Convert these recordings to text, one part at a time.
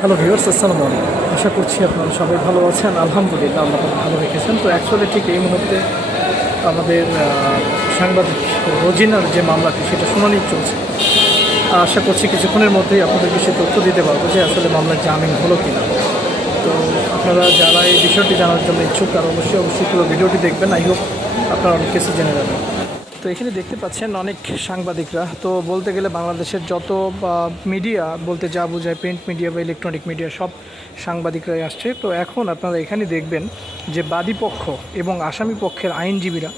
Hello viewers, আসসালামু আলাইকুম। আশা করছি আপনারা সবাই ভালো আছেন। আলহামদুলিল্লাহ, আল্লাহ পাক ভালো রেখেছেন। তো অ্যাকচুয়ালি ঠিক এই মুহূর্তে আমাদের সাংবাদিক রোজিনার যে মামলাটি সেটা শুনানি চলছে। আশা করছি কিছুক্ষণের মধ্যেই আপনাদেরকে সে তথ্য দিতে পারবো যে আসলে মামলার জামিন হলো কিনা। তো আপনারা যারা এই বিষয়টি জানার জন্য ইচ্ছুক তারা অবশ্যই পুরো ভিডিওটি দেখবেন। আই হোপ আপনারা অনেক কিছু জেনে যাবেন। তো এখানে দেখতে পাচ্ছেন অনেক সাংবাদিকরা। তো বলতে গেলে বাংলাদেশের যত মিডিয়া বলতে যা বোঝায়, প্রিন্ট মিডিয়া বা ইলেকট্রনিক মিডিয়া, সব সাংবাদিকরাই আসছে। তো এখন আপনারা এখানে দেখবেন যে বাদী পক্ষ এবং আসামি পক্ষের আইনজীবীরা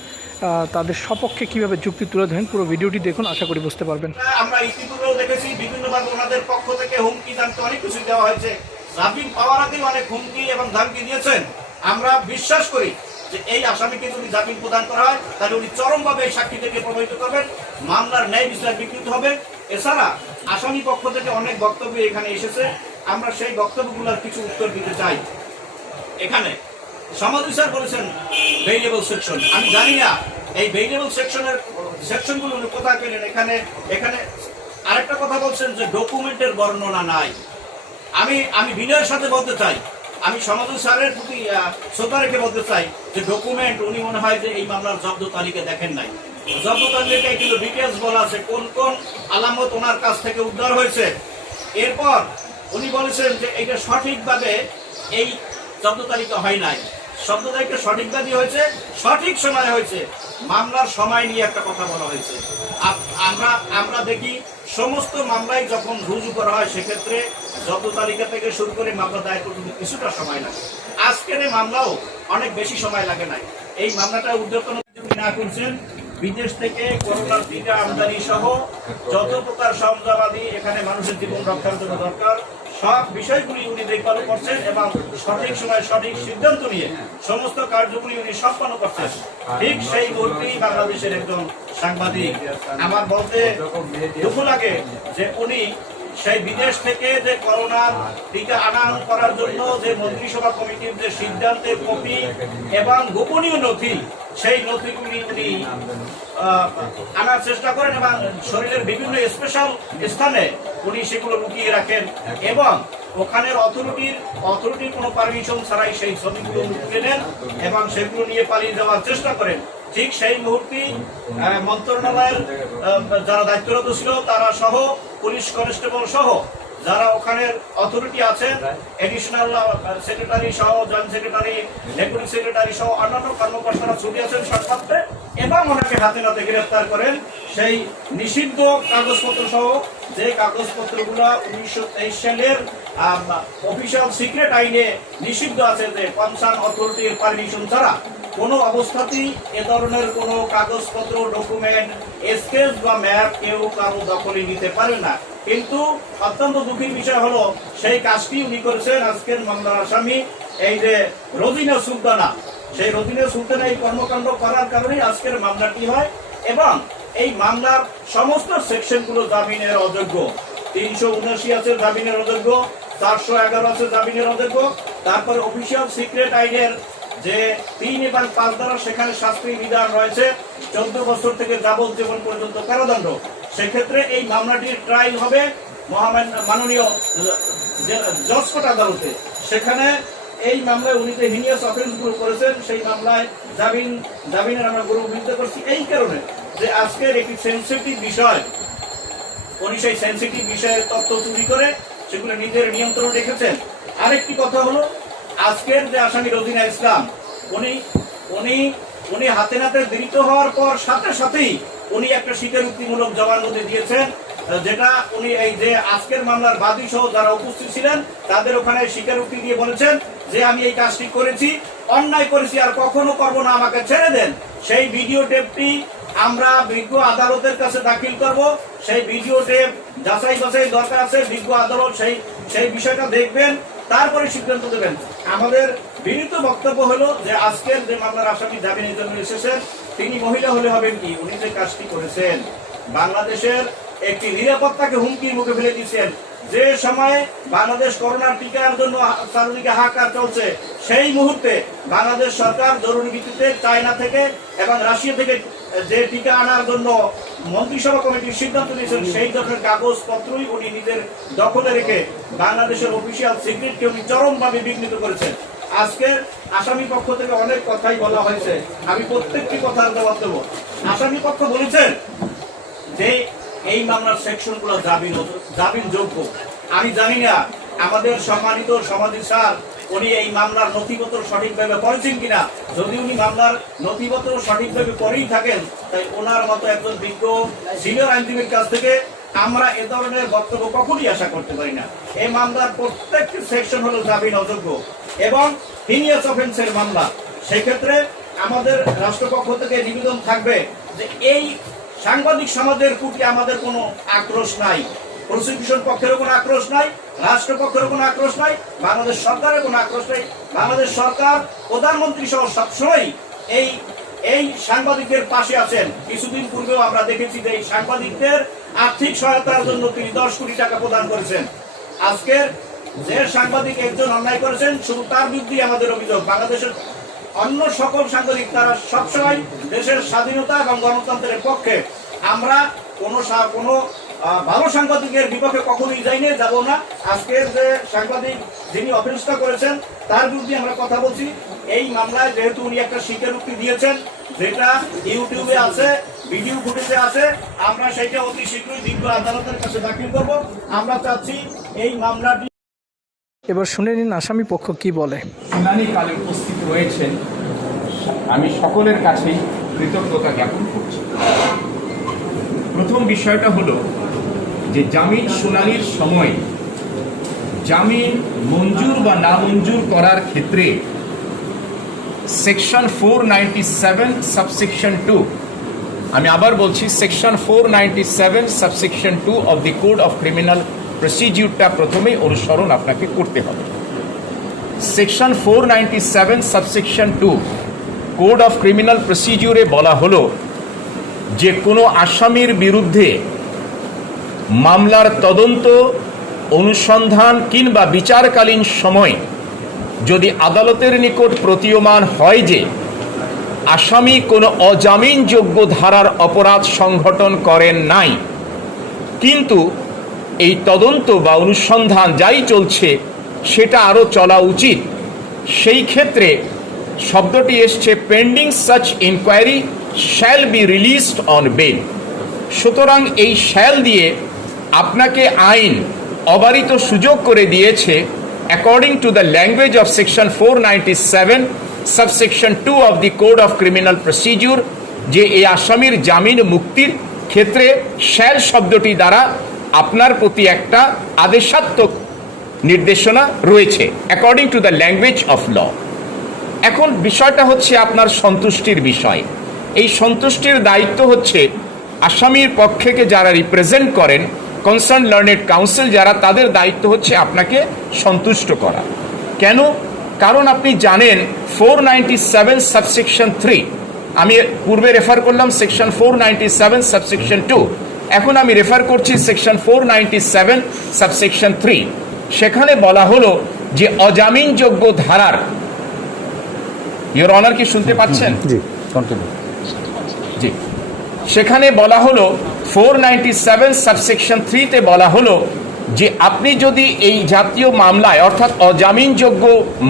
তাদের সপক্ষে কিভাবে যুক্তি তুলে ধরেন। পুরো ভিডিওটি দেখুন, আশা করি বুঝতে পারবেন। আমরা ইতিপূর্বেও দেখেছি বিভিন্নভাবে ওনাদের পক্ষ থেকে হুমকি ধামকি অনেক কিছু দেওয়া হয়েছে। জামিন পাওয়ার আগেই অনেক হুমকি এবং ধামকি দিয়েছেন। আমরা বিশ্বাস করি যে এই আসামিকে যদি জামিন প্রদান করা হয় তাহলে উনি চরমভাবে এই সাক্ষী থেকে প্রভাবিত করবেন, মামলার ন্যায় বিচার বিকৃত হবে। এছাড়া আসামি পক্ষ থেকে অনেক বক্তব্য এখানে এসেছে, আমরা সেই বক্তব্যগুলোর কিছু উত্তর দিতে চাই। এখানে সমাজী স্যার বলেছেন ভেরিয়েবল সেকশন, আমি জানি না এই ভেরিয়েবল সেকশনগুলো উনি কোথায় পেলেন। এখানে আরেকটা কথা বলছেন যে ডকুমেন্টের বর্ণনা নাই। আমি বিনয়ের সাথে বলতে চাই, আমি সমাজী স্যারের প্রতি শ্রদ্ধা রেখে বলতে চাই যে ডকুমেন্ট উনি মনে হয় যে এই মামলার জব্দ তালিকা দেখেন নাই। জব্দ তালিকায় কিন্তু ডিটেলস বলা আছে কোন কোন আলামত ওনার কাছ থেকে উদ্ধার হয়েছে। এরপর উনি বলেছেন যে এটা সঠিকভাবে এই জব্দ তালিকা হয় নাই। শব্দ তালিকা সঠিকভাবে হয়েছে, সঠিক সময় হয়েছে, মামলার সময় নিয়ে একটা কথা বলা হয়েছে। আমরা দেখি সমস্ত মামলায় যখন রুজু করা হয় সেক্ষেত্রে জব্দ তালিকা থেকে শুরু করে মামলা দায়ের পর্যন্ত কিছুটা সময় লাগে। আজকের এই মামলাও অনেক বেশি সময় লাগে নাই। এই মামলাটা উদ্যোক্তা না করছেন বিদেশ থেকে করোনার টিকা আমদানি সহ যত প্রকার সরঞ্জামাদি এখানে মানুষের জীবন রক্ষার জন্য দরকার সব বিষয়গুলি উনি দেখভাল করছেন এবং সঠিক সময় সঠিক সিদ্ধান্ত নিয়ে সমস্ত কার্যগুলি উনি সম্পন্ন করছেন। ঠিক সেই মুহূর্তেই বাংলাদেশের একজন সাংবাদিক আমার বলতে দুঃখ লাগে যে উনি সেই বিদেশ থেকে যে করোনার টিকা আনান করার জন্য যে মন্ত্রিসভা কমিটির যে সিদ্ধান্তের কপি এবং গোপনীয় নথি, সেই নথিগুলি উনি আনার চেষ্টা করেন এবং শরীরের বিভিন্ন স্পেশাল স্থানে উনি সেগুলো লুকিয়ে রাখেন এবং ওখানের অথরিটির কোনো পারমিশন ছাড়াই সেই ছবিগুলো লুকিয়ে নেন এবং সেগুলো নিয়ে পালিয়ে যাওয়ার চেষ্টা করেন। ঠিক সেই মুহূর্তেই মন্ত্রণালয়ের যারা দায়িত্বরত ছিল তারা সহ পুলিশ কনস্টেবল সহ যারা ওখানের অথরিটি আছেন, এডিশনাল সেক্রেটারি সহ, জয়েন্ট সেক্রেটারি, ডেপুটি সেক্রেটারি সহ অন্যান্য কর্মকর্তারা ছুটি আছেন সরকারে এবং ওনাকে হাতে নাতে গ্রেফতার করেন। সেই নিষিদ্ধ কাগজপত্র সহ যে কাগজপত্রগুলো 1923 সালের অফিসিয়াল সিক্রেট আইনে নিষিদ্ধ আছে যে কনসার্ন অথরিটির পারমিশন ছাড়া কোনো অবস্থাতেই এ ধরনের কোনো কাগজপত্র, ডকুমেন্ট, স্কেচ বা ম্যাপ কেউ কারো দখলে নিতে পারে না। কিন্তু অত্যন্ত দুঃখের বিষয় হলো সেই কাজটি উনি করেছেন। আজকের মামলার আসামি এই যে রোজিনা সুলতানা, সেই রোজিনা সুলতানা এই কর্মকাণ্ড করার কারণেই আজকের মামলাটি হয় এবং এই মামলার সমস্ত সেকশনগুলো জামিনের অযোগ্য। 379 আছে জামিনের অযোগ্য, 411 আছে জামিনের অযোগ্য। তারপরে অফিসিয়াল সিক্রেট আইনের যে 3 এবং 5 দ্বারা সেখানে শাস্তি বিধান রয়েছে 14 বছর থেকে যাবজ্জীবন পর্যন্ত কারাদণ্ড। সেক্ষেত্রে এই মামলাটির ট্রায়াল হবে মাননীয় জজ কোর্ট আদালতে। সেখানে এই মামলায় উনি যে হিনিয়াস অফেন্সগুলো করেছেন সেই মামলায় জামিনের আমরা গৌরবান্বিত করছি এই কারণে যে আজকের একটি সেন্সিটিভ বিষয়, উনি সেই সেন্সিটিভ বিষয়ের তথ্য চুরি করে সেগুলো নিজের নিয়ন্ত্রণ রেখেছেন। আরেকটি কথা হলো আজকের যে আসামি রোজিনা ইসলাম, উনি হাতে নাতে ধৃত হওয়ার পর সাথে সাথেই উনি একটা স্বীকারোক্তিমূলক জবানবন্দি দিয়েছেন, যেটা উনি এই যে আজকের মামলার বাদী সহ যারা উপস্থিত ছিলেন তাদের ওখানে স্বীকারোক্তি দিয়ে বলেছেন যে আমি এই কাজটি করেছি, অন্যায় করেছি, আর কখনো করবো না, আমাকে ছেড়ে দেন। সেই ভিডিও টেপটি আমরা বিজ্ঞ আদালতের কাছে দাখিল করব। সেই ভিডিও টেপ যাচাই বাছাই দরকার আছে, বিজ্ঞ আদালত সেই বিষয়টা দেখবেন, তারপরে সিদ্ধান্ত দেবেন। আমাদের বিনীত বক্তব্য হলো যে আজকের যে মামলার আসামি জামিনের জন্য এসেছেন তিনি মহিলা হলে হবেন কি, উনি যে কাজটি করেছেন বাংলাদেশের একটি নিরাপত্তাকে হুমকির মুখে ফেলে দিচ্ছেন। যে সময়ে বাংলাদেশ করোনার টিকার জন্য চারদিকে হাহাকার চলছে, সেই মুহূর্তে বাংলাদেশ সরকার জরুরি ভিত্তিতে চায়না থেকে এবং রাশিয়া থেকে যে টিকা আনার জন্য মন্ত্রিসভা কমিটির সিদ্ধান্ত নিয়েছেন সেই ধরনের কাগজপত্রই উনি নিজের দখলে রেখে বাংলাদেশের অফিসিয়াল সিক্রেটকে উনি চরমভাবে বিঘ্নিত করেছেন। আজকে আসামি পক্ষ থেকে অনেক কথাই বলা হয়েছে, আমি প্রত্যেকটি কথার জবাব দেব। আসামি পক্ষ বলেছেন যে এই মামলার সেকশনগুলো জামিন যোগ্য। আমি জানি না আমাদের সম্মানিত সমাজী স্যার উনি এই মামলার নথিপত্র সঠিকভাবে পড়েছেন কিনা। যদি উনি মামলার নথিপত্র সঠিকভাবে পড়েই থাকেন, তাই ওনার মতো একজন বিজ্ঞ সিনিয়র আইনজীবীর কাছ থেকে আমরা এ ধরনের বক্তব্য কখনই আশা করতে পারি না। এই মামলার প্রত্যেকটি সেকশন হলো জামিন অযোগ্য এবং হিনিয়াস অফেন্সের মামলা। সেক্ষেত্রে আমাদের রাষ্ট্রপক্ষ থেকে নিবেদন থাকবে যে এই সাংবাদিক সমাজের প্রতি আমাদের কোনো আক্রোশ নাই, প্রসিকিউশন পক্ষেরও কোনো আক্রোশ নাই, রাষ্ট্রপক্ষেরও কোনো আক্রোশ নাই, বাংলাদেশ সরকারের কোনো আক্রোশ নাই। বাংলাদেশ সরকার প্রধানমন্ত্রী সহ সবসময় এই সাংবাদিকদের পাশে আছেন। কিছুদিন পূর্বেও আমরা দেখেছি যে এই সাংবাদিকদের আর্থিক সহায়তার জন্য তিনি 10 কোটি টাকা প্রদান করেছেন। আজকের যে সাংবাদিক একজন অন্যায় করেছেন শুধু তার বিরুদ্ধে আমাদের অভিযোগ। বাংলাদেশের অন্য সকল সাংবাদিক তারা সবসময় দেশের স্বাধীনতা এবং গণতন্ত্রের পক্ষে। আমরা কোনো ভালো সাংবাদিকের বিপক্ষে কখনোই যাই না, যাব না। আজকের যে সাংবাদিক যিনি অফেন্সটা করেছেন তার বিরুদ্ধে আমরা কথা বলছি। এই মামলায় যেহেতু উনি একটা স্বীকারোক্তি দিয়েছেন যেটা ইউটিউবে আছে, ভিডিও ফুটেজে আছে, আমরা সেটা অতি শীঘ্রই দীর্ঘ আদালতের কাছে দাখিল করব। আমরা চাচ্ছি এই মামলাটি। এবার শুনে নিন আসামি পক্ষ কি বলে। শুনানিকালে উপস্থিত রয়েছেন, আমি সকলের কাছেই কৃতজ্ঞতা জ্ঞাপন করছি। প্রথম বিষয়টা হলো যে জামিন শুনানির সময় জামিন মঞ্জুর বা না মঞ্জুর করার ক্ষেত্রে সেকশন 497 সাবসেকশন 2, আমি আবার বলছি section 497 subsection 2 of the code of criminal প্রসিডিউরটা প্রথমেই অনুসরণ আপনাকে করতে হবে। Section 497 subsection 2 code of criminal প্রসিডিউরে বলা হলো যে কোনো আসামির বিরুদ্ধে মামলার তদন্ত, অনুসন্ধান কিংবা বিচারকালীন সময় যদি আদালতের নিকট প্রতীয়মান হয় যে আসামি কোনো অজামিনযোগ্য ধারার অপরাধ সংঘটন করেন নাই, কিন্তু এই তদন্ত বা অনুসন্ধান যাই চলছে সেটা আরও চলা উচিত, সেই ক্ষেত্রে শব্দটি এসছে pending such inquiry shall be released on bail. সুতরাং এই শ্যাল দিয়ে আপনাকে আইন অবারিত সুযোগ করে দিয়েছে according to the language of section 497 subsection 2 of the code of criminal procedure, যে এই আসামির জামিন মুক্তির ক্ষেত্রে শ্যাল শব্দটি দ্বারা আপনার প্রতি একটা আদেশাত্মক নির্দেশনা রয়েছে according to the language of law. এখন বিষয়টা হচ্ছে আপনার সন্তুষ্টির বিষয়। এই সন্তুষ্টির দায়িত্ব হচ্ছে আসামির পক্ষকে যারা রিপ্রেজেন্ট করেন, কনসার্ন লার্নেড কাউন্সিল যারা, তাদের দায়িত্ব হচ্ছে আপনাকে সন্তুষ্ট করা। কেন? কারণ আপনি জানেন 497 সাবসেকশন 3, আমি পূর্বে রেফার করলাম সেকশন 497 সাবসেকশন 2, এখন আমি রেফার করছি সেকশন 497 সাবসেকশন 3। সেখানে বলা হলো যে অজামিনযোগ্য ধারার, ইওর অনার কি শুনতে পাচ্ছেন? জি, সেখানে বলা হলো 497 সাবসেকশন 3-তে বলা হলো যে আপনি যদি এই জাতীয় মামলায় অর্থাৎ অজামিনযোগ্য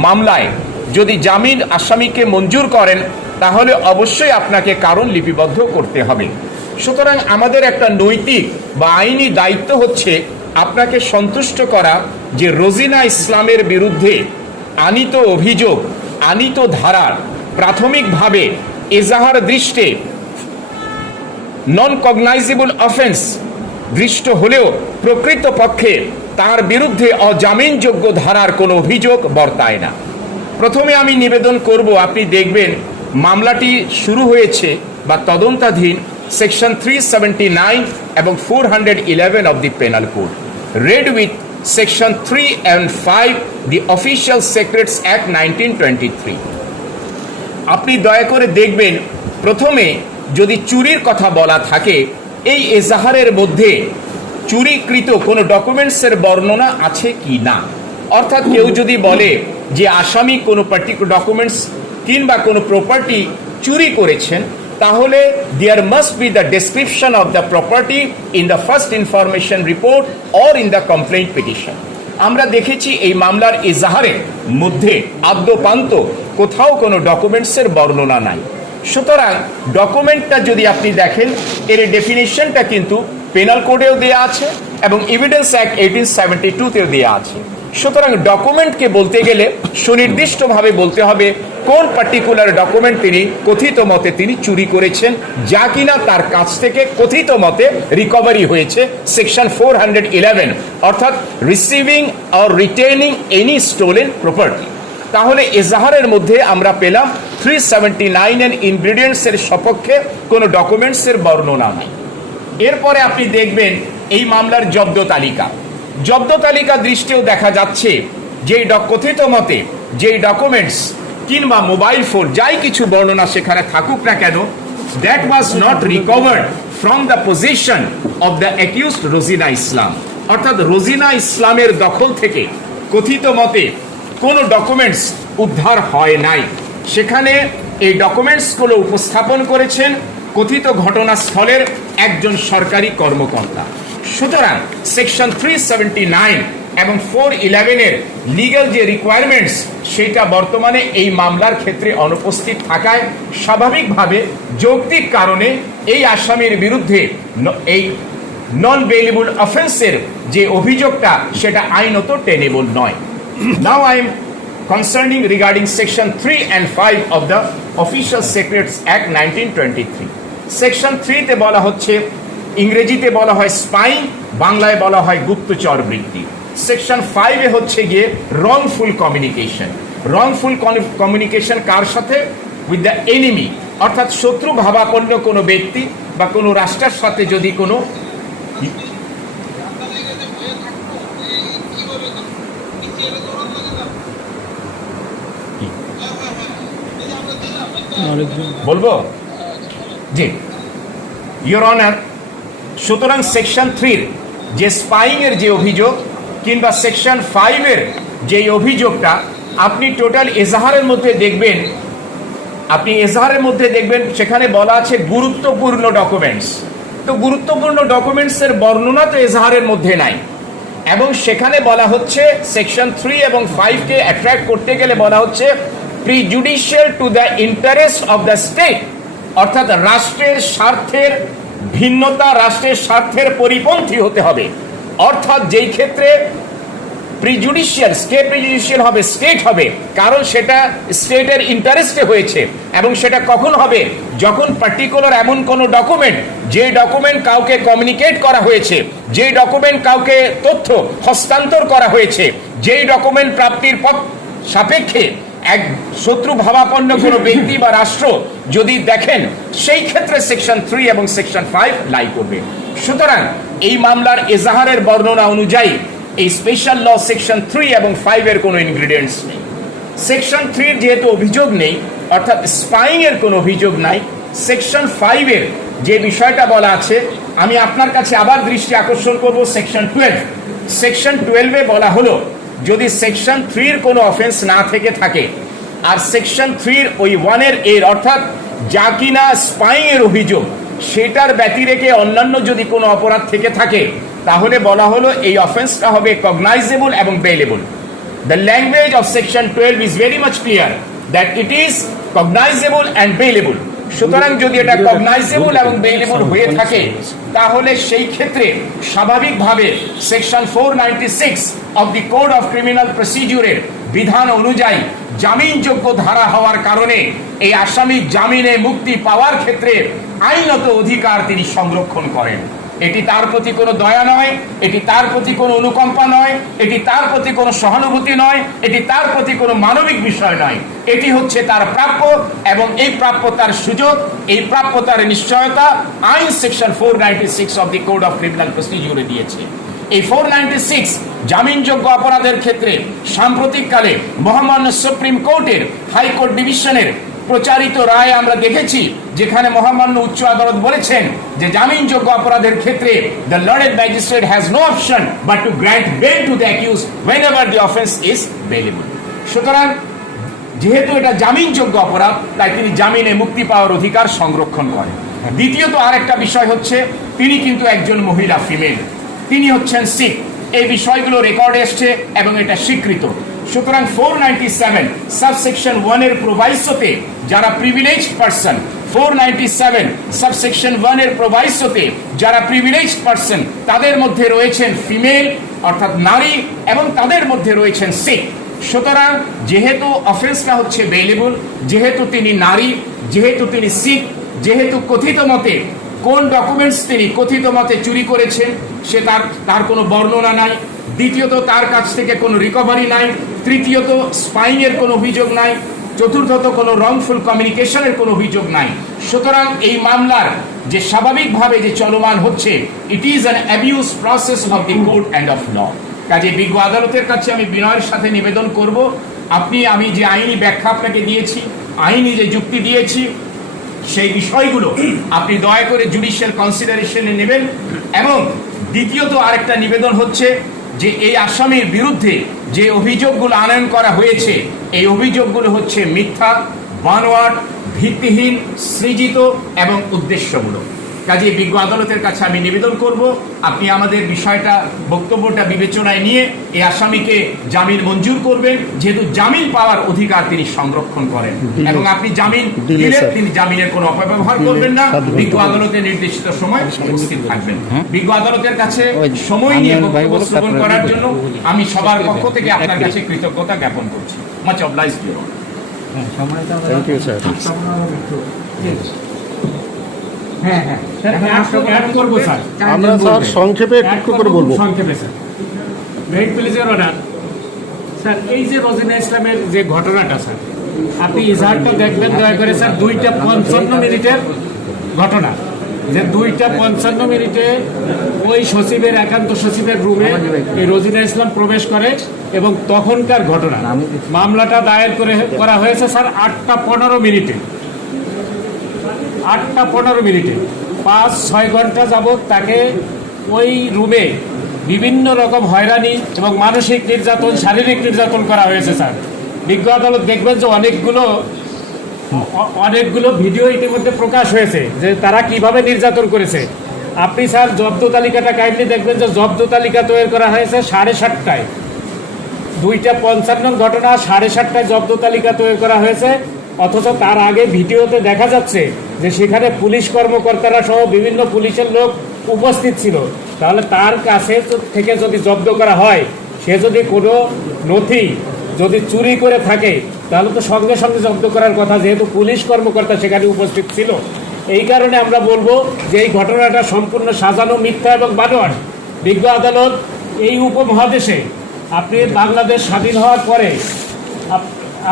মামলায় যদি জামিন আসামিকে মঞ্জুর করেন তাহলে অবশ্যই আপনাকে কারণ লিপিবদ্ধ করতে হবে। সুতরাং আমাদের একটা নৈতিক বা আইনি দায়িত্ব হচ্ছে আপনাকে সন্তুষ্ট করা যে রোজিনা ইসলামের বিরুদ্ধে আনিত অভিযোগ, আনিত ধারার প্রাথমিকভাবে এজাহার দৃষ্টে নন কগনাইজেবল অফেন্স দৃষ্ট হলেও প্রকৃতপক্ষে তার বিরুদ্ধে অজামিনযোগ্য ধারার কোনো অভিযোগ বর্তায় না। প্রথমে আমি নিবেদন করব, আপনি দেখবেন মামলাটি শুরু হয়েছে বা তদন্তাধীন সেকশন 379 এবং 411 of the penal code, red with section 3 and 5 the official secrets act 1923। আপনি দয়া করে দেখবেন প্রথমে যদি চুরির কথা বলা থাকে এই এজাহারের মধ্যে চুরিকৃত কোনো ডকুমেন্টসের বর্ণনা আছে কি না। অর্থাৎ কেউ যদি বলে যে আসামি কোনো পার্টিকুলার ডকুমেন্টস কিংবা কোনো প্রপার্টি চুরি করেছেন, তাহলে there must be the description of the property in the first information report or in the complaint petition. আমরা দেখেছি এই মামলার এজাহারের মধ্যে আদ্যপান্ত কোথাও কোনো ডকুমেন্টসের বর্ণনা নাই। সুতরাং ডকুমেন্টটা যদি আপনি দেখেন, এর ডেফিনিশনটা কিন্তু পেনাল কোডেও দেওয়া আছে এবং এভিডেন্স অ্যাক্ট 1872তেও দেওয়া আছে। সুতরাং ডকুমেন্টকে বলতে গেলে সুনির্দিষ্টভাবে বলতে হবে কোন পার্টিকুলার ডকুমেন্ট তিনি কথিত মতে তিনি চুরি করেছেন, যা কিনা তার কাছ থেকে কথিত মতে রিকভারি হয়েছে সেকশন 411, অর্থাৎ receiving or retaining any stolen property. তাহলে এজাহারের মধ্যে আমরা পেলাম 379 এর ইনগ্রিডিয়েন্টসের সপক্ষে কোনো ডকুমেন্টসের বর্ণনা নাই। এরপরে আপনি দেখবেন এই মামলার জব্দ তালিকা দৃষ্টিও দেখা যাচ্ছে যে কথিত মতে যেই ডকুমেন্টস কিংবা মোবাইল ফোন যাই কিছু বর্ণনা সেখানে থাকুক না কেন, that was not recovered from the position of the accused Rojina Islam, অর্থাৎ রোজিনা ইসলামের দখল থেকে কথিত মতে কোনো ডকুমেন্টস উদ্ধার হয় নাই। সেখানে এই ডকুমেন্টসগুলো উপস্থাপন করেছেন কথিত ঘটনাস্থলের একজন সরকারি কর্মকর্তা। সুতরাং সেকশন 379 এবং 411 এর লিগ্যাল যে রিকোয়ারমেন্টস সেটা বর্তমানে এই মামলার ক্ষেত্রে অনুপস্থিত থাকায় স্বাভাবিকভাবে যৌক্তিক কারণে এই আসামির বিরুদ্ধে এই নন বেইলেবল অফেন্সের যে অভিযোগটা সেটা আইনত টেনেবল নয়। Now I am concerning regarding section 3 and 5 of the Official Secrets Act 1923. Section 3 তে বলা হচ্ছে, ইংরেজিতে বলা হয় স্পাইং, বাংলায় বলা হয় গুপ্তচর বৃত্তি। সেকশন 5 এ হচ্ছে গিয়ে রংফুল কমিউনিকেশন কার সাথে? উইথ দ্য এনিমি, অর্থাৎ শত্রু ভাবাপন্ন কোনো ব্যক্তি বা কোনো রাষ্ট্রের সাথে যদি কোনো বলবো জি ইওর অনার। সুতরাং সেকশন 3 যে স্পাইং এর যে অভিযোগ কিংবা সেকশন 5 এর যে অভিযোগটা আপনি টোটাল এজাহারের মধ্যে দেখবেন, সেখানে বলা আছে গুরুত্বপূর্ণ ডকুমেন্টস। তো গুরুত্বপূর্ণ ডকুমেন্টসের বর্ণনা তো এজাহারের মধ্যে নাই, এবং সেখানে বলা হচ্ছে সেকশন 3 এবং 5 কে অ্যাট্রাক্ট করতে গেলে বলা হচ্ছে প্রিজুডিশিয়াল to the interest of the state, অর্থাৎ রাষ্ট্রের স্বার্থের ভিন্নতা, রাষ্ট্রের স্বার্থের পরিপন্থী হতে হবে। অর্থাৎ যেই ক্ষেত্রে প্রিজুডিশিয়াল হবে, স্টেট হবে, কারণ সেটা স্টেটের ইন্টারেস্টে হয়েছে। এবং সেটা কখন হবে? যখন পার্টিকুলার এমন কোনো ডকুমেন্ট, যে ডকুমেন্ট কাউকে কমিউনিকেট করা হয়েছে, যে ডকুমেন্ট কাউকে তথ্য হস্তান্তর করা হয়েছে, যেই ডকুমেন্ট প্রাপ্তির সাপেক্ষে এক শত্রু ভাবাপন্ন কোনো ব্যক্তি বা রাষ্ট্র যদি দেখেন, সেই ক্ষেত্রে সেকশন 3 এবং সেকশন 5 লাই করবে। সুতরাং এই মামলার এজাহারের বর্ণনা অনুযায়ী এই স্পেশাল ল সেকশন 3 এবং 5 এর কোনো ইনগ্রিডিয়েন্টস নেই। সেকশন 3 যেহেতু অভিযোগ নেই, অর্থাৎ স্পাইং এর কোনো অভিযোগ নাই, সেকশন 5 এর যে বিষয়টা বলা আছে আমি আপনার কাছে আবার দৃষ্টি আকর্ষণ করব সেকশন 12। সেকশন 12 এ বলা হলো যদি সেকশন 3 এর কোনো অফেন্স না থেকে থাকে আর সেকশন 3 ওই 1 এর অর্থাৎ যা কিনা স্পাইং এর অভিযোগ সেটার ব্যতি রেখে অন্যান্য যদি কোনো অপরাধ থেকে থাকে, তাহলে বলা হলো এই অফেন্সটা হবে কগনাইজেবল এবং bailable. The language of section 12 is very much clear that it is cognizable and bailable. সুতরাং যদি এটা কগনাইজেবল এবং বেইলেবল হয়ে থাকে, তাহলে সেই ক্ষেত্রে স্বাভাবিকভাবে section 496 of the code of criminal প্রসিডিউরের বিধান অনুযায়ী জামিনযোগ্য ধারা হওয়ার কারণে এই আসামি জামিনে মুক্তি পাওয়ার ক্ষেত্রে আইনত অধিকার তিনি সংরক্ষণ করেন। এটি তার প্রতি কোনো দয়া নয়, এটি তার প্রতি কোনো অনুকম্পা নয়, এটি তার প্রতি কোনো সহানুভূতি নয়, এটি তার প্রতি কোনো মানবিক বিষয় নয়। এটি হচ্ছে তার প্রাপ্য, এবং এই প্রাপ্যতার সুযোগ, এই প্রাপ্যতার নিশ্চয়তা আইন section 496 of the code of criminal প্রসিডিউরে দিয়েছে। এই 496 জামিনযোগ্য অপরাধের ক্ষেত্রে সাম্প্রতিককালে মহামান্য সুপ্রিম কোর্টের হাইকোর্ট ডিভিশনের প্রচারিত রায় আমরা দেখেছি, যেখানে মহামান্য উচ্চ আদালত বলেছেন যে জামিনযোগ্য অপরাধের ক্ষেত্রে the learned magistrate has no option but to grant bail to the accused whenever the offense is bailable। সুতরাং যেহেতু এটা জামিনযোগ্য অপরাধ, তাই তিনি জামিনে মুক্তি পাওয়ার অধিকার সংরক্ষণ করেন। দ্বিতীয়ত আরেকটা বিষয় হচ্ছে, তিনি কিন্তু একজন মহিলা, ফিমেল, তিনি হচ্ছেন শিখ। এই বিষয়গুলো রেকর্ডে এসছে এবং এটা স্বীকৃত। সুতরাং 497 সাবসেকশন 1 এর প্রোভাইসোতে যারা প্রিভিলেজ পার্সন, 497 সাবসেকশন 1 এর প্রোভাইসোতে যারা প্রিভিলেজ পার্সন, তাদের মধ্যে রয়েছেন ফিমেল অর্থাৎ নারী, এবং তাদের মধ্যে রয়েছেন শিখ। সুতরাং যেহেতু অফেন্সটা হচ্ছে বেইলেবল, যেহেতু তিনি নারী, যেহেতু তিনি শিখ, যেহেতু কথিত মতে কোন ডকুমেন্টস তিনি কথিত মতে চুরি করেছেন সে তার কোনো বর্ণনা নাই, দ্বিতীয়ত তার কাছ থেকে কোনো রিকভারি নাই, তৃতীয়ত স্পাইনের কোনো অভিযোগ নাই, চতুর্থত কোনো রংফুল কমিউনিকেশনের কোনো অভিযোগ নাই। সুতরাং এই মামলার যে স্বাভাবিকভাবে যে চলমান হচ্ছে, it is an abuse process of the court and of law. কাজে বিজ্ঞ আদালতের কাছে আমি বিনয়ের সাথে নিবেদন করব, আমি যে আইনি ব্যাখ্যা আপনাকে দিয়েছি, আইনি যে যুক্তি দিয়েছি, সেই বিষয়গুলো আপনি দয়া করে জুডিশিয়াল কনসিডারেশনে নেবেন। এবং দ্বিতীয়ত আরেকটা নিবেদন হচ্ছে যে এই আসামির বিরুদ্ধে যে অভিযোগগুলো আনয়ন করা হয়েছে, এই অভিযোগগুলো হচ্ছে মিথ্যা, বানোয়াট, ভিত্তিহীন, সৃজিত এবং উদ্দেশ্যমূলক। কাজে বিজ্ঞ আদালতের কাছে আমি নিবেদন করব, আপনি আমাদের বিষয়টা, বক্তব্যটা বিবেচনায় নিয়ে এই আসামিকে জামিন মঞ্জুর করবেন, যেহেতু জামিন পাওয়ার অধিকার তিনি সংরক্ষণ করেন, এবং আপনি জামিন দিলে তিনি জামিনের কোনো অপব্যবহার করবেন না, বিজ্ঞ আদালতের নির্দেশিত সময় উপস্থিত থাকবেন। বিজ্ঞ আদালতের কাছে সময় নিয়ে বক্তব্য শ্রবণ করার জন্য আমি সবার পক্ষ থেকে আপনার কাছে কৃতজ্ঞতা জ্ঞাপন করছি। Much obliged your honour. আমরা স্যার সংক্ষেপে একটু করে বলবো। সংক্ষেপে sir, very please your honour. Sir, এই যে রোজিনা ইসলামের যে ঘটনাটা স্যার, আপনি ইজাহারটা দেখবেন দয়া করে স্যার। 2:55 মিনিটের ঘটনা, যে 2:55 মিনিটে ওই সচিবের, একান্ত সচিবের রুমে এই রোজিনা ইসলাম প্রবেশ করে, এবং তখনকার ঘটনা। মামলাটা দায়ের করা হয়েছে স্যার 8:15 মিনিটে। 8:15 মিনিটে 5-6 ঘন্টা যাবৎ তাকে ওই রুমে বিভিন্ন রকম হয়রানি এবং মানসিক নির্যাতন, শারীরিক নির্যাতন করা হয়েছে স্যার। বিজ্ঞ আদালত দেখবেন যে অনেকগুলো ভিডিও ইতিমধ্যে প্রকাশ হয়েছে যে তারা কিভাবে নির্যাতন করেছে। আপনি স্যার জব্দ তালিকাটা কাইন্ডলি দেখবেন যে জব্দ তালিকা তৈরি করা হয়েছে 7:30টায়। 2:55 ঘটনা, 7:30টায় জব্দ তালিকা তৈরি করা হয়েছে, অথচ তার আগে ভিডিওতে দেখা যাচ্ছে যে সেখানে পুলিশ কর্মকর্তারা সহ বিভিন্ন পুলিশের লোক উপস্থিত ছিল। তাহলে তার কাছে থেকে যদি জব্দ করা হয়, সে যদি কোনো নথি যদি চুরি করে থাকে, তাহলে তো সঙ্গে সঙ্গে জব্দ করার কথা, যেহেতু পুলিশ কর্মকর্তা সেখানে উপস্থিত ছিল। এই কারণে আমরা বলবো যে এই ঘটনাটা সম্পূর্ণ সাজানো, মিথ্যা এবং বানোয়াট। বিজ্ঞ আদালত এই উপমহাদেশে, আপনি বাংলাদেশ স্বাধীন হওয়ার পরে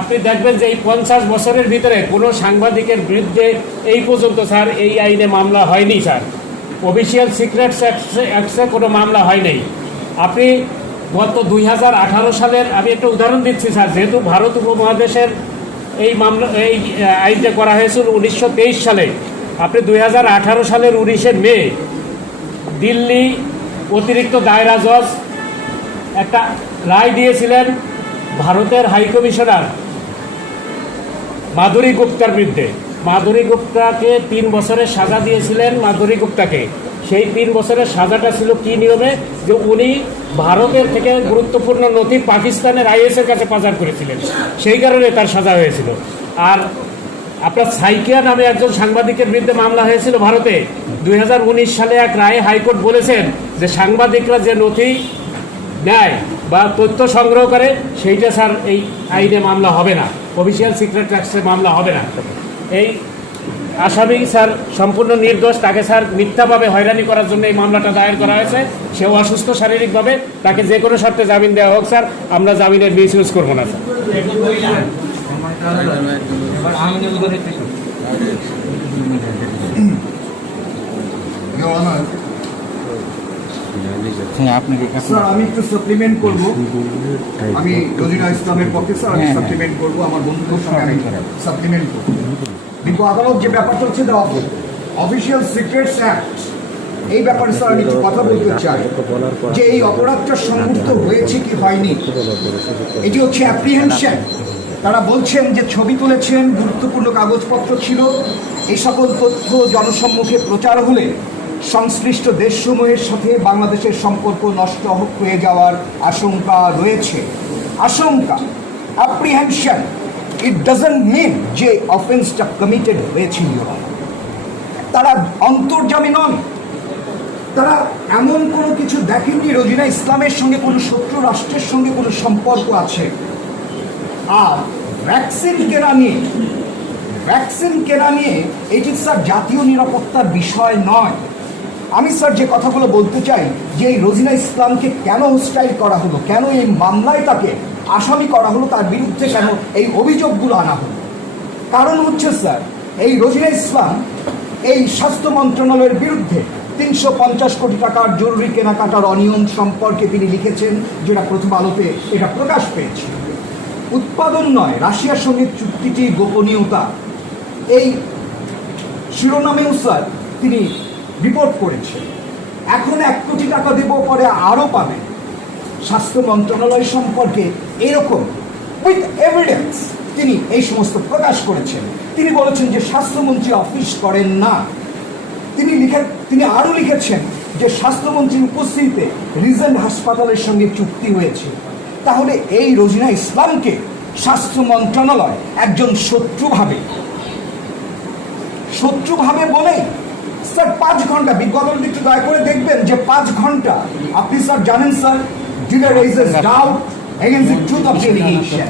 আপনি দেখবেন যে এই 50 বছরের ভিতরে কোনো সাংবাদিকের বিরুদ্ধে এই পর্যন্ত স্যার এই আইনে মামলা হয়নি স্যার। অফিসিয়াল সিক্রেটস অ্যাক্টে কোনো মামলা হয়নি। আপনি গত 2018 সালের, আমি একটা উদাহরণ দিচ্ছি স্যার, যেহেতু ভারত উপমহাদেশের এই মামলা, এই আইনটা করা হয়েছিল 1923 সালে। আপনি 2018 সালের 19শে মে দিল্লি অতিরিক্ত দায়রা জজ একটা রায় দিয়েছিলেন ভারতের হাইকমিশনার মাধুরী গুপ্তার বিরুদ্ধে। মাধুরী গুপ্তাকে 3 বছরের সাজা দিয়েছিলেন। মাধুরী গুপ্তাকে সেই 3 বছরের সাজাটা ছিল কি নিয়মে, যে উনি ভারতের থেকে গুরুত্বপূর্ণ নথি পাকিস্তানের আইএসের কাছে পাচার করেছিলেন, সেই কারণে তার সাজা হয়েছিল। আর আপনার সাইকিয়া নামে একজন সাংবাদিকের বিরুদ্ধে মামলা হয়েছিল ভারতে। 2019 সালে এক রায়ে হাইকোর্ট বলেছেন যে সাংবাদিকরা যে নথি নেয় বা তথ্য সংগ্রহ করে, সেইটা স্যার এই আইনে মামলা হবে না, অফিসিয়াল সিক্রেট অ্যাক্টে মামলা হবে না। এই আসামি স্যার সম্পূর্ণ নির্দোষ, তাকে স্যার মিথ্যাভাবে হয়রানি করার জন্য এই মামলাটা দায়ের করা হয়েছে। সেও অসুস্থ শারীরিকভাবে, তাকে যে কোনো শর্তে জামিন দেওয়া হোক স্যার, আমরা জামিনের মিস ইউজ করবো না স্যার। স্যার, আমি একটু সাপ্লিমেন্ট করব। আমি রোজিনা ইসলামের পক্ষে স্যার আমি সাপ্লিমেন্ট করব, আমার বন্ধুদের সঙ্গে আমি সাপ্লিমেন্ট করব। বিজ্ঞ আদালত যে ব্যাপারটা হচ্ছে অফিসিয়াল সিক্রেটস অ্যাক্ট, এই ব্যাপারে স্যার আমি একটু কথা বলতে চাই যে এই অপরাধটা সংঘটিত হয়েছে কি হয়নি, এটি হচ্ছে অ্যাপ্রিহেনশন। তারা বলছেন যে ছবি তুলেছেন, গুরুত্বপূর্ণ কাগজপত্র ছিল, এই সকল তথ্য জনসম্মুখে প্রচার হলে সংশ্লিষ্ট দেশসমূহের সাথে বাংলাদেশের সম্পর্ক নষ্ট হয়ে যাওয়ার আশঙ্কা রয়েছে। আশঙ্কা, অ্যাপ্রিহেনশন, ইট ডাজন্ট মিন যে অফেন্সটা কমিটেড হয়েছিল। তারা অন্তর্যামী নন, তারা এমন কোনো কিছু দেখেননি রোজিনা ইসলামের সঙ্গে কোনো শত্রু রাষ্ট্রের সঙ্গে কোনো সম্পর্ক আছে। আর ভ্যাকসিন কেনা নিয়ে এটি স্যার জাতীয় নিরাপত্তার বিষয় নয়। আমি স্যার যে কথাগুলো বলতে চাই যে এই রোজিনা ইসলামকে কেন হোস্টাইল করা হলো, কেন এই মামলায় তাকে আসামি করা হলো, তার বিরুদ্ধে কেন এই অভিযোগগুলো আনা হলো, কারণ হচ্ছে স্যার এই রোজিনা ইসলাম এই স্বাস্থ্য মন্ত্রণালয়ের বিরুদ্ধে 350 কোটি টাকার জরুরি কেনাকাটার অনিয়ম সম্পর্কে তিনি লিখেছেন, যেটা প্রথম আলোতে এটা প্রকাশ পেয়েছে। উৎপাদন নয়, রাশিয়ার সঙ্গে চুক্তিটি গোপনীয়তা, এই শিরোনামেও স্যার তিনি রিপোর্ট করেছেন। এখন 1 কোটি টাকা দেব, পরে আরও পাবেন। স্বাস্থ্য মন্ত্রণালয় সম্পর্কে এরকম উইথ এভিডেন্স তিনি এই সমস্ত প্রকাশ করেছেন। তিনি বলেছেন যে স্বাস্থ্যমন্ত্রী অফিস করেন না। তিনি আরও লিখেছেন যে স্বাস্থ্যমন্ত্রীর উপস্থিতিতে রিজেন্ট হাসপাতালের সঙ্গে চুক্তি হয়েছে। তাহলে এই রোজিনা ইসলামকে স্বাস্থ্য মন্ত্রণালয় একজন শত্রুভাবে বলেই স্যার 5 ঘন্টা, বিজ্ঞাপন একটু দয়া করে দেখবেন যে 5 ঘন্টা আপনি স্যার জানেন sir, delay raises doubt against the truth of the allegation.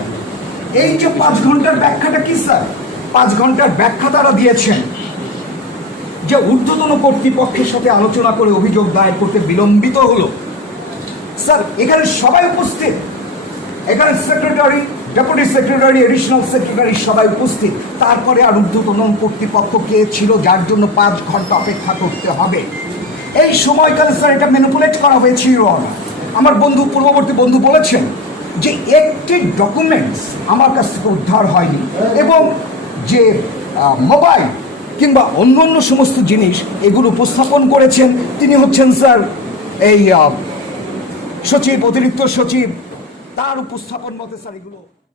এই যে 5 ঘন্টার ব্যাখ্যাটা কি স্যার? 5 ঘন্টার ব্যাখ্যা তারা দিয়েছেন যে ঊর্ধ্বতন কর্তৃপক্ষের সাথে আলোচনা করে অভিযোগ দায়ের করতে বিলম্বিত হলো। স্যার এখানে সবাই উপস্থিত, এখানে secretary, deputy secretary, additional secretary সবাই উপস্থিত। তারপরে আর ঊর্ধ্বতন কর্তৃপক্ষ কে ছিল যার জন্য 5 ঘন্টা অপেক্ষা করতে হবে? এই সময়কালে স্যার এটা ম্যানিপুলেট করা হয়েছিল। আমার পূর্ববর্তী বন্ধু বলেছেন যে একটি ডকুমেন্টস আমার কাছ থেকে উদ্ধার হয়নি, এবং যে মোবাইল কিংবা অন্য সমস্ত জিনিস এগুলো উপস্থাপন করেছেন তিনি হচ্ছেন স্যার এই সচিব, অতিরিক্ত সচিব, তার উপস্থাপন মতে স্যার এগুলো